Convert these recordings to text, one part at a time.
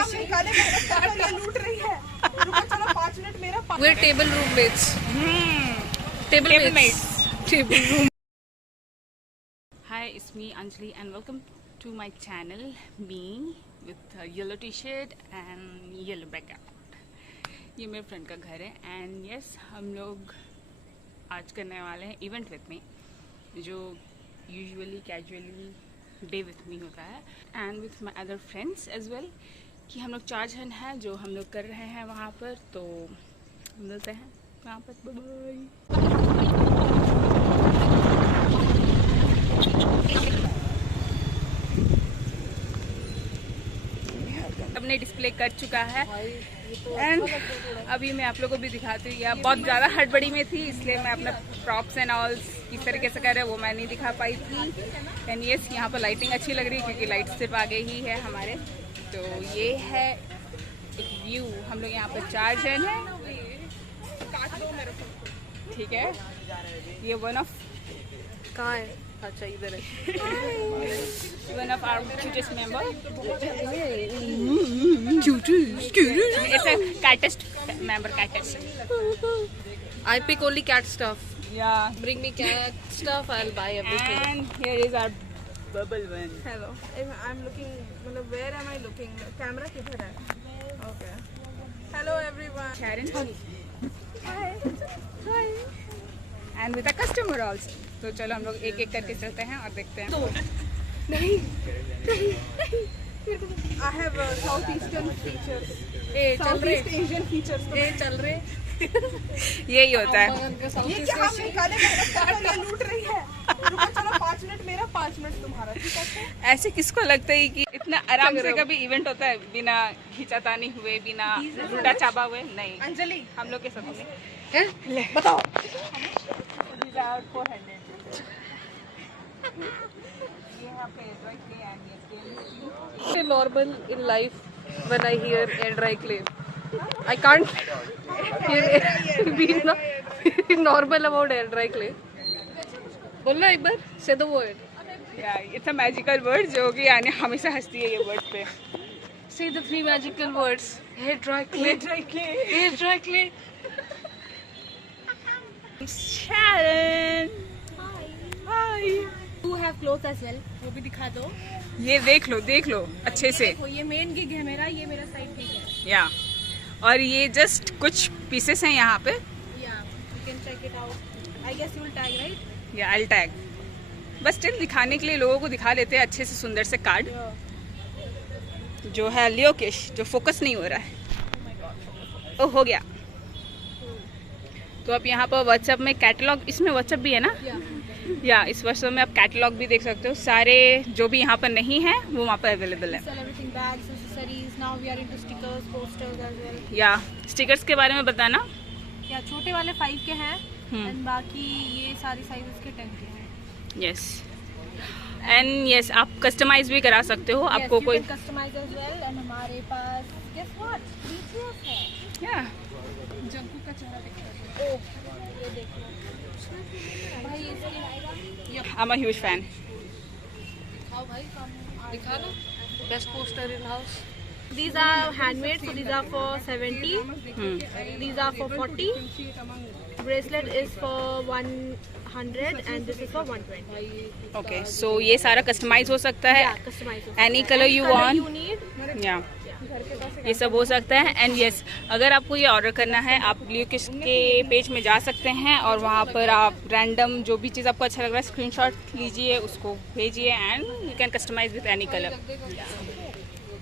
लूट रही है। चलो 5 मिनट मेरा। We're table roommates. Table mates. Table room. Hi, it's me Anjali and welcome to my channel. Me with a yellow t-shirt and yellow background. ये मेरे friend का घर है एंड यस हम लोग आज करने वाले हैं इवेंट विथ मी, जो usually casually day with me होता है and with my other friends as well, कि हम लोग 4 जन हैं जो हम लोग कर रहे हैं वहाँ पर। तो मिलते हैं वहाँ पर, बाय बाय। हमने डिस्प्ले कर चुका है एंड अभी मैं आप लोगों को भी दिखाती हूँ। या बहुत ज़्यादा हड़बड़ी में थी इसलिए मैं अपना प्रॉप्स एंड ऑल किस तरीके से कर रहे हैं वो मैं नहीं दिखा पाई थी। एंड यस, यहाँ पर लाइटिंग अच्छी लग रही है क्योंकि लाइट सिर्फ आगे ही है हमारे। तो ये है एक व्यू। हम लोग यहाँ पर 4 जन हैं, ठीक है। ये वन ऑफ कहाँ है? अच्छा इधर है। one of our cutest member. Cutest. It's a catest member, catest. I pick only cat stuff. Yeah. Bring me cat stuff, I'll buy everything. And here is our bubble one. Hello. I'm looking. मतलब where am I looking? Camera किधर है? Okay. Hello everyone. Sharon. Hi. Hi. And with a customer also. तो चलो हम लोग एक एक करके चलते हैं और देखते हैं। नहीं. I have southeastern features. Southeast Asian features. चल रहे यही होता है। ये क्या हम निकाले ये लूट रही है। चलो 5 मिनट मेरा 5 मिनट तुम्हारा, ठीक है? ऐसे किसको लगता है कि इतना आराम से कभी इवेंट होता है बिना खिंचातानी हुए, बिना उल्टा चाबा हुए? नहीं अंजलि, हम लोग के साथ में बताओ। normal in life when I hear air dry clean. I can't be normal about air dry clean. बोलना एक बार, say the word. Yeah, it's a magical word जो कि आने हमेशा हंसती है ये वर्ड पे। Say the 3 magical words. Air dry clean. Air dry clean. Sharon. Hi. You have clothes as well. वो भी दिखा दो। ये देख लो अच्छे से। देखो ये मेन गिग है मेरा, ये मेरा साइड गिग है। या और ये जस्ट कुछ पीसेस हैं यहाँ पे। Yeah, you can check it out. I guess you will tag, right? या आई टैग, बस स्टिल दिखाने के लिए लोगों को दिखा लेते हैं अच्छे से सुंदर से कार्ड जो है लियोकिश, जो फोकस नहीं हो रहा है। ओ हो गया। तो आप यहाँ पर व्हाट्सएप में कैटलॉग, इसमें व्हाट्सएप भी है ना? या इस व्हाट्सएप में आप कैटलॉग भी देख सकते हो। सारे जो भी यहाँ पर नहीं है वो वहाँ पर अवेलेबल है। Sell everything, bags, accessories. Now we are into stickers, posters as well. या स्टिकर्स के बारे में बताना। या छोटे वाले 5 के हैं एंड बाकी ये सारी साइजेस के 10 के हैं। यस एंड यस, आप कस्टमाइज भी करा सकते हो। आपको कोई कस्टमाइज एज वेल। एंड हमारे पास guess what? BTS है। या जंकू का चेहरा दिख रहा है। ओह ये देखो भाई, इसके I am a huge fan. दिखाओ भाई, दिखा ना, best poster in house. These are handmade, so these are for 70. These are for 40. Bracelet is for 100 and this is for 120. Okay, सो ये सारा कस्टमाइज हो सकता है। Yeah, customize. Any colour you Color want. you need. या ये सब हो सकता है। एंड यस, अगर आपको ये ऑर्डर करना है आप लियोकिश के पेज में जा सकते हैं और वहाँ पर आप रैंडम जो भी चीज़ आपको अच्छा लग रहा है स्क्रीनशॉट लीजिए, उसको भेजिए and you can customise with any colour.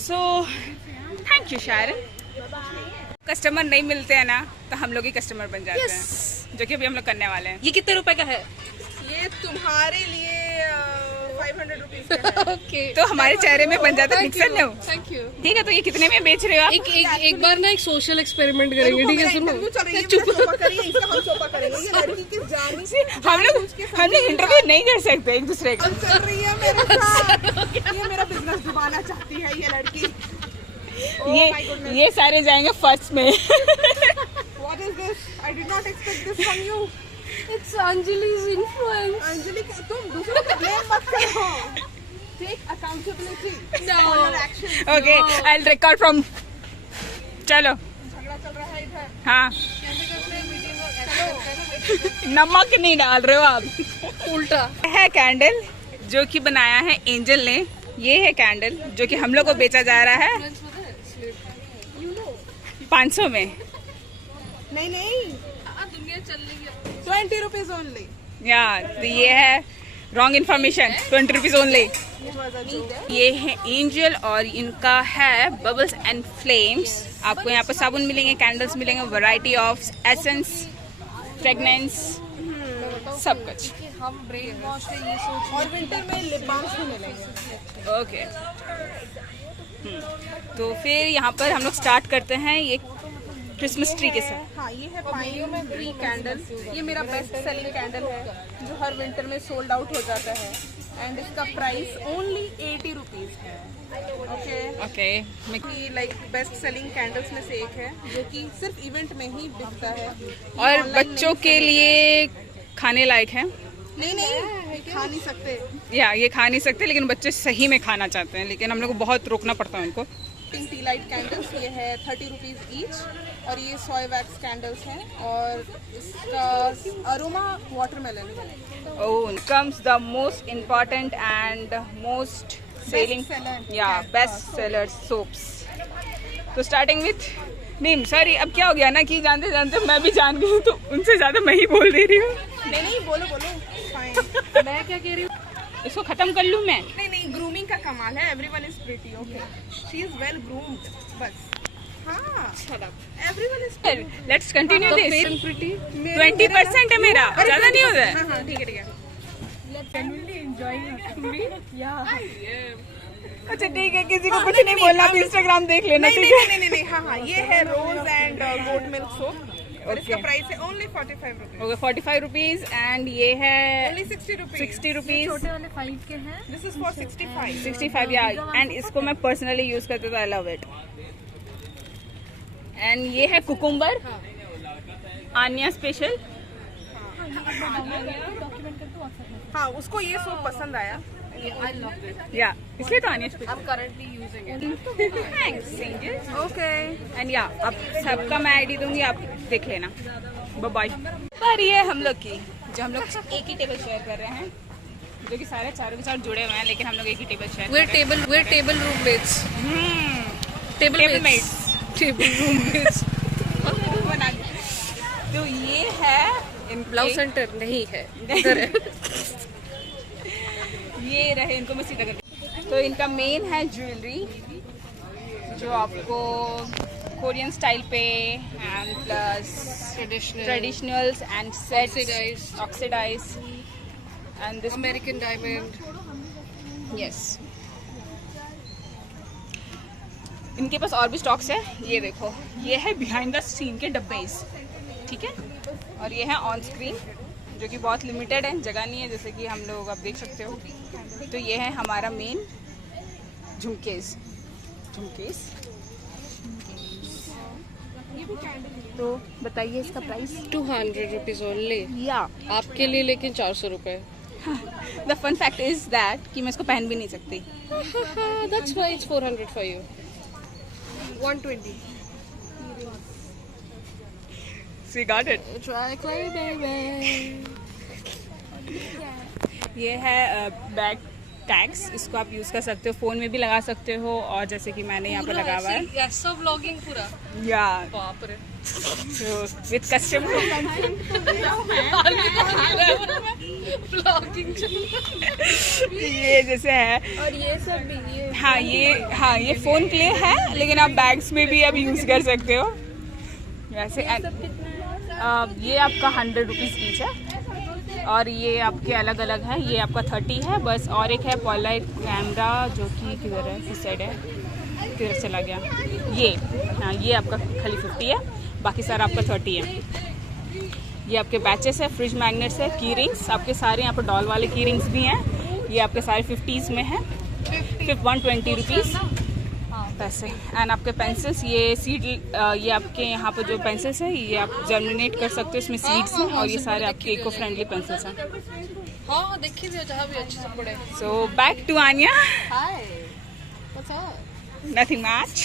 So thank you शायरन। कस्टमर नहीं मिलते हैं ना तो हम लोग ही कस्टमर बन जाते हैं, जो कि अभी हम लोग करने वाले हैं। ये कितने रुपए का है? ये तुम्हारे लिए 500 रुपीज का है। Okay. तो हमारे चेहरे में बन जाता है मिक्सर नो। Thank you. ठीक है, तो ये कितने में बेच रहे हो आप? एक बार ना एक सोशल एक्सपेरिमेंट करेंगे, ठीक है? सुनो, हम लोग इंटरव्यू नहीं कर सकते एक दूसरे का। चल रही है मेरे साथ। ये मेरा बिजनेस डुबाना चाहती है ये लड़की। ये सारे जाएंगे फर्स्ट में। What is this? I did not expect this from you. It's Anjali's influence. Anjali तुम दूसरों को ब्लेम मत करो। Take accountability. No. For your actions. Okay I will record from चलो झगड़ा चल रहा है इधर. हाँ कैसे करते हैं मीटिंग? नमक नहीं डाल रहे हो आप उल्टा है कैंडल जो कि बनाया है एंजल ने। ये है कैंडल जो कि हम लोग को बेचा जा रहा है 500 में। नहीं. दुनिया चल रही है 20 rupees only. या तो ये है wrong information, 20 rupees only. It was a joke. ये है एंजल और इनका है बबल्स एंड फ्लेम्स। आपको यहाँ पर साबुन मिलेंगे, कैंडल्स मिलेंगे, वैरायटी ऑफ एसेंस, फ्रेगनेंस, सब कुछ। हम ब्रेन वॉश है ये सोच और विंटर में लिप बाम्स भी मिलेंगे. ओके तो फिर यहाँ पर हम लोग स्टार्ट करते हैं ये क्रिसमस ट्री के साथ। हाँ, ये है पाइनियो ट्री कैंडल। ये मेरा बेस्ट सेलिंग कैंडल है जो हर विंटर में सोल्ड आउट हो जाता है एंड इसका प्राइस ओनली 80 रुपीज है. Okay okay like best selling candles में से एक है जो कि सिर्फ इवेंट में ही बिकता है. और बच्चों के लिए खाने लायक है। नहीं खा नहीं सकते. या ये खा नहीं सकते लेकिन बच्चे सही में खाना चाहते हैं, लेकिन हम लोग को बहुत रोकना पड़ता है उनको। पिंक टी लाइट कैंडल्स ये है 30 रुपीज ईच और ये सोय वैक्स कैंडल्स हैं और इसका अरोमा वाटरमेलन है. Oh, comes the most important and most selling, Bestseller. best seller soaps. तो स्टार्टिंग विथ नीम। सॉरी, अब क्या हो गया ना कि जानते जानते मैं भी जान गई हूँ तो उनसे ज्यादा मैं ही बोल दे रही हूँ। नहीं बोलो फाइन. मैं क्या कह रही हूँ इसको खत्म कर लूँ मैं। नहीं ग्रूमिंग का कमाल है. Everyone is pretty. Okay, she is well groomed. बस हाँ, everyone is. Let's continue this. Pretty 20% है मेरा, ज्यादा नहीं होता है। हाँ ठीक है. अच्छा ठीक है, किसी को कुछ नहीं बोलना, आप इंस्टाग्राम देख लेना, ठीक है? नहीं. हाँ, ये है रोज एंड गोट मिल्क सोप और इसका प्राइस है only 45 rupees. Okay 45 rupees and ये है ओनली 60 रुपीज. 60 रुपीज। छोटे वाले 5 के हैं दिस इज फॉर 65. 65 या एंड इसको मैं पर्सनली यूज करती हूँ, आई लव इट। एंड ये है कुकुम्बर आन्या स्पेशल। हाँ, उसको ये सोप पसंद आया. आई लव इट या इसलिए तो Anya special. I am currently using it thanks Angel. Okay. And या अब सबका मैं आईडी दूंगी, आप देख लेना। Bye bye. पर ये हम लोग की जो हम लोग एक ही टेबल शेयर कर रहे हैं, जो कि सारे चारों के साथ जुड़े हुए हैं, लेकिन हम लोग एक ही table share we're table roommates table mates. table roommates तो ये है इन ब्लाउज सेंटर नहीं है, इधर है। ये रहे, इनको मैं सीधा कर। तो इनका मेन है ज्वेलरी जो आपको कोरियन स्टाइल पे and plus traditionals and sets, oxidise and this American diamond. Yes. इनके पास और भी स्टॉक्स है, ये देखो, ये है बिहाइंड द सीन के डब्बे, ठीक है। और ये है ऑन स्क्रीन जो कि बहुत लिमिटेड है, जगह नहीं है, जैसे कि हम लोग आप देख सकते हो। तो ये है हमारा मेन झुमकेस। तो बताइए इसका प्राइस। 200 रुपीज ओनली या आपके लिए, लेकिन 400 रुपए। The fun fact is that कि मैं इसको पहन भी नहीं सकती। That's why it's 400 for you. 120. She got it. Try baby. ये है बैक टैग्स, इसको आप यूज़ कर सकते हो, फ़ोन में भी लगा सकते हो, और जैसे कि मैंने यहाँ पर लगा हुआ है। ऐसा व्लॉगिंग पूरा, या बाप रे। विद कस्टम व्लॉगिंग ये जैसे है। और ये सब भी ये फ़ोन के लिए है, लेकिन आप बैग्स में भी आप यूज़ कर सकते हो वैसे। ये आपका 100 रुपीज़ ईच है और ये आपके अलग अलग है। ये आपका 30 है बस, और एक है पॉलाइट कैमरा जो कि किधर है, किस साइड है, किधर चला गया ये आपका खाली 50 है, बाकी सारा आपका 30 है। ये आपके बैचेस है, फ्रिज मैग्नेट्स है, की रिंग्स आपके सारे, यहाँ पर डॉल वाले की रिंग्स भी हैं। ये आपके सारे 50s में है, 120 रुपीज़ पैसे। एंड आपके पेंसिल्स, ये सीड, ये आपके यहाँ पर जो पेंसिल्स है ये आप जर्मिनेट कर सकते हो, इसमें सीड्स हैं, और ये सारे आपके इको फ्रेंडली पेंसिल्स हैं। हाँ देखिए भी जहाँ भी अच्छे से पड़े। So back to Anya. Hi what's up? Nothing much.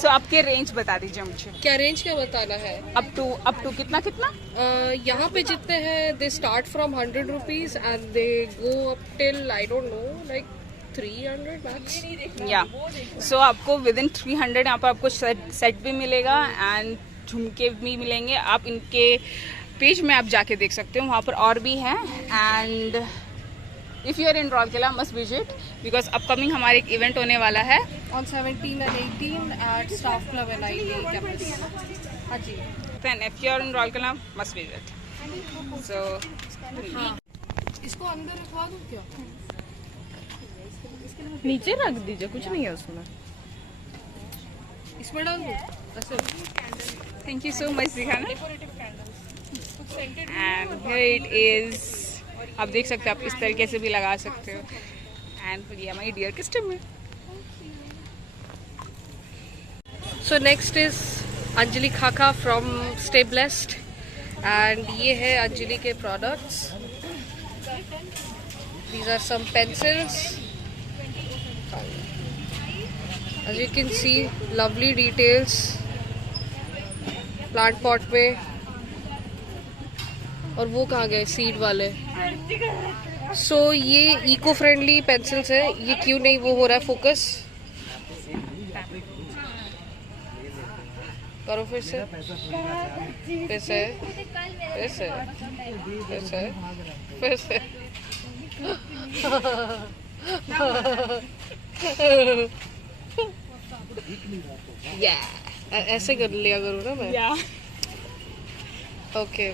So आपके रेंज बता दीजिए मुझे. क्या रेंज क्या बताना है? अप टू कितना कितना? यहाँ पे जितने हैं they start from 100 rupees and they go up till I don't know like 300 max. या सो आपको विद इन 300 यहाँ पर आपको सेट भी मिलेगा एंड झुमके भी मिलेंगे। आप इनके पेज में आप जाके देख सकते हो, वहाँ पर और भी हैं। And if you are in Rourkela must visit because upcoming हमारे एक इवेंट होने वाला है on 17 and 18 at staff club NIA campus. हाँ जी। Then if you are in Rourkela must visit. So इसको अंदर रखवा दूँ क्या? नीचे रख दीजिए, कुछ नहीं है उसमें। इसमें डाल दूँ ऐसे? थैंक यू सो मच दिखाना। एंड हियर इट इज, आप देख सकते हो, आप इस तरीके से भी लगा सकते हो। एंड ये my dear customer. So next is Anjali Khaka from stay blessed and ये है अंजलि के products. These are some pencils. As you can see, lovely details plant pot में। और वो कहाँ गए सीड वाले? सो ये इको फ्रेंडली पेंसिल्स है। ये क्यों नहीं वो हो रहा है फोकस? करो फिर से, फिर से, फिर से, फिर से, फिर से। ऐसे कर लिया करूँ ना मैं। ओके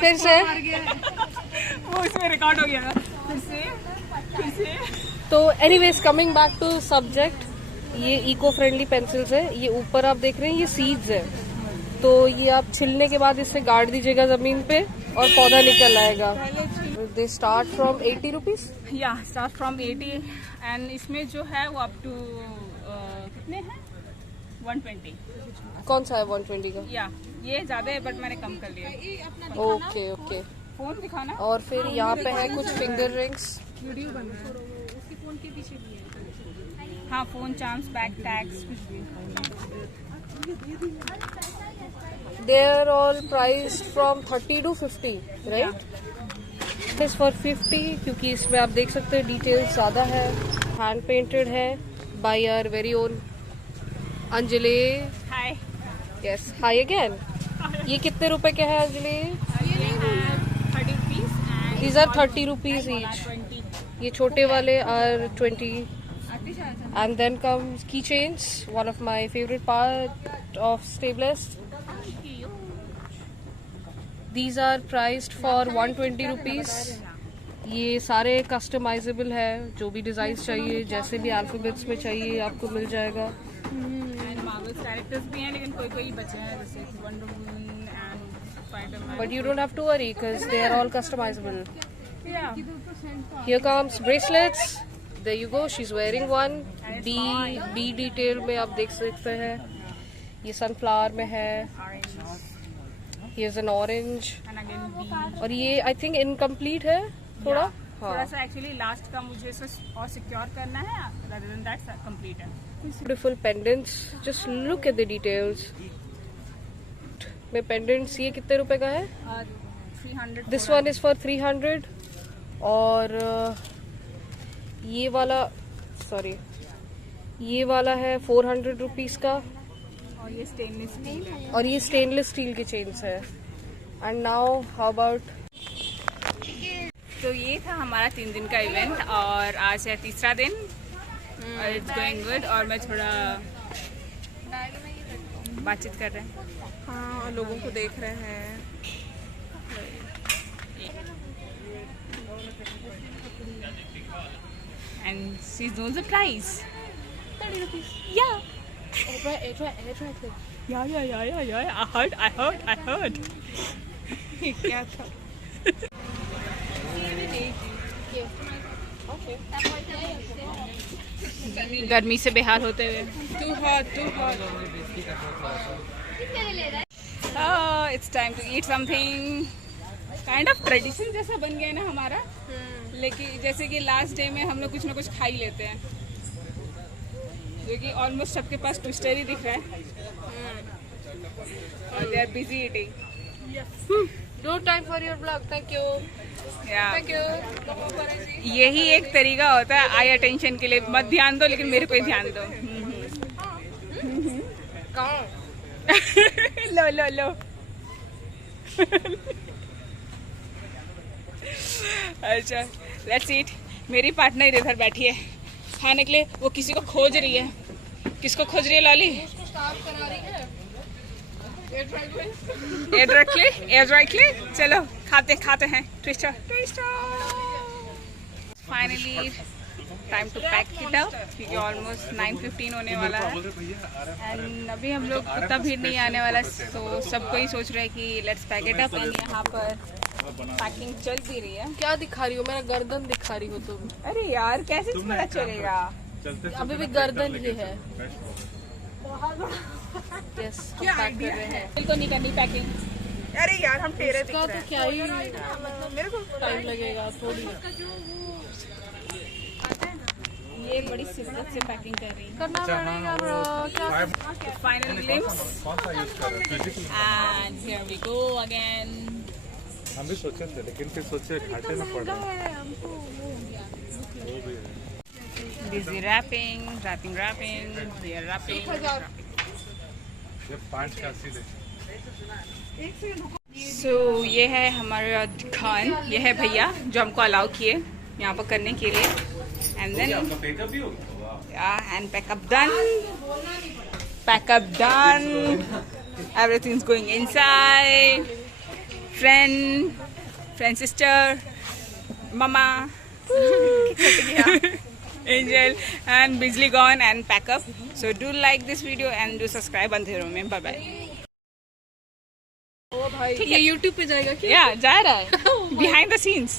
फिर से वो इसमें रिकॉर्ड हो गया। फिर से तो anyways coming back to subject, ये इको फ्रेंडली पेंसिल्स है। ये ऊपर आप देख रहे हैं ये सीड्स है, तो ये आप छिलने के बाद इससे गाड़ दीजिएगा जमीन पे और पौधा निकल आएगा। They start from 80 rupees. या स्टार्ट फ्रॉम 80 एंड इसमें जो है वो अप टू कितने हैं? 120। कौन सा है 120 का? या ये ज्यादा है बट मैंने कम कर लिया। Okay okay. फोन दिखाना। और फिर यहाँ पे है कुछ फिंगर रिंग्स। हाँ, फोन चार्म्स, बैक टैग्स, कुछ भी। They are all priced from 30 to 50 right? This for 50 क्योंकि इसमें आप देख सकते हैं डिटेल्स ज्यादा है। हैंड पेंटेड है by our very own Anjali. Hi. Yes hi again. ये कितने रुपए के है Anjali? 30 rupees these are 30 rupees each. 20। ये छोटे वाले are 20 and then comes keychains, one of my favorite part of Stay Blessed. These are priced for 120 rupees. ये सारे कस्टमाइजेबल है, जो भी डिजाइन चाहिए, जैसे भी अल्फाबेट्स में चाहिए आपको मिल जाएगा। एंड मार्वल्स कैरेक्टर्स भी हैं लेकिन कोई कोई बचे हैं जैसे wonder woman and Spiderman. But you don't have to worry because they are all customizable. Yeah. Here comes bracelets. There you go. She's wearing one. B detail में आप देख सकते हैं। ये sunflower में है। Here's an orange. And again B. और ये I think incomplete है थोड़ा। थोड़ा सा एक्चुअली लास्ट का मुझे इसे और सिक्योर करना है, rather than that कंप्लीट है। Beautiful pendants. Just look at the details. में pendants ये कितने रुपए का है? 300। This one is for 300 और ये वाला सॉरी ये वाला है 400 रुपीज का। और ये स्टेनलेस स्टील है। और ये स्टेनलेस स्टील के चेन्स है। And now how about? तो ये था हमारा 3 दिन का इवेंट और आज है तीसरा दिन। It's going good. और मैं थोड़ा बातचीत कर रहे हैं। हाँ, लोगों को देख रहे हैं। And she's no surprise. 30 rupees. Yeah. Yeah. Yeah. I heard. क्या था? गर्मी से बेहाल होते हुए। Too hot. It's time to eat something. Kind of tradition जैसा बन गया है ना हमारा. लेकिन जैसे कि लास्ट डे में हम लोग कुछ ना कुछ खा ही लेते हैं, जो कि ऑलमोस्ट सबके पास ट्विस्टर ही दिख रहा है. और they are busy eating. No time for your vlog. Thank you. Thank you. यही एक तरीका होता है आई अटेंशन के लिए. मत ध्यान दो लेकिन मेरे पे ही ध्यान दो. लो लो लो. अच्छा, लेट्स ईट. मेरी पार्टनर इधर बैठी है खाने के लिए. वो किसी को खोज रही है. किसको खोज रही है लॉली? Air dry clay. चलो खाते हैं. Twister. Finally time to pack it up, क्योंकि ऑलमोस्ट 9:15 होने वाला है. एंड अभी हम लोग उतना भीड़ नहीं आने वाला, तो सबको ही सोच रहे हैं कि let's pack it up. And यहाँ पर पैकिंग चल भी रही है. क्या दिखा रही हो? मेरा गर्दन दिखा रही हो तुम. अरे यार कैसे पता चलेगा? अभी भी गर्दन ही है. यस, क्या पैक कर रहे हैं. बिल्कुल नहीं करनी पैकिंग. अरे यार हम टेढ़े दिख इसका रहे तो हैं. क्या ही मेरे को टाइम लगेगा थोड़ी. ये बड़ी शिद्दत से पैकिंग कर रही है. करना पड़ेगा ब्रो. क्या final glimpse. And here we go again. हम भी सोचे थे लेकिन फिर सोचे घाटे में पड़ रहे. Busy wrapping. We are wrapping. ये 5 का सीधे. So ये है हमारा दुकान. ये है भैया जो हमको अलाउ किए यहाँ पर करने के लिए. And then and pack up done. Everything's going inside. Friend sister, mama, Angel, and Bijli gone and pack up. So do like this video and do subscribe. अंधेरों में. Bye bye. ये YouTube पे जाएगा क्या? Yeah, जा रहा है. Behind the scenes.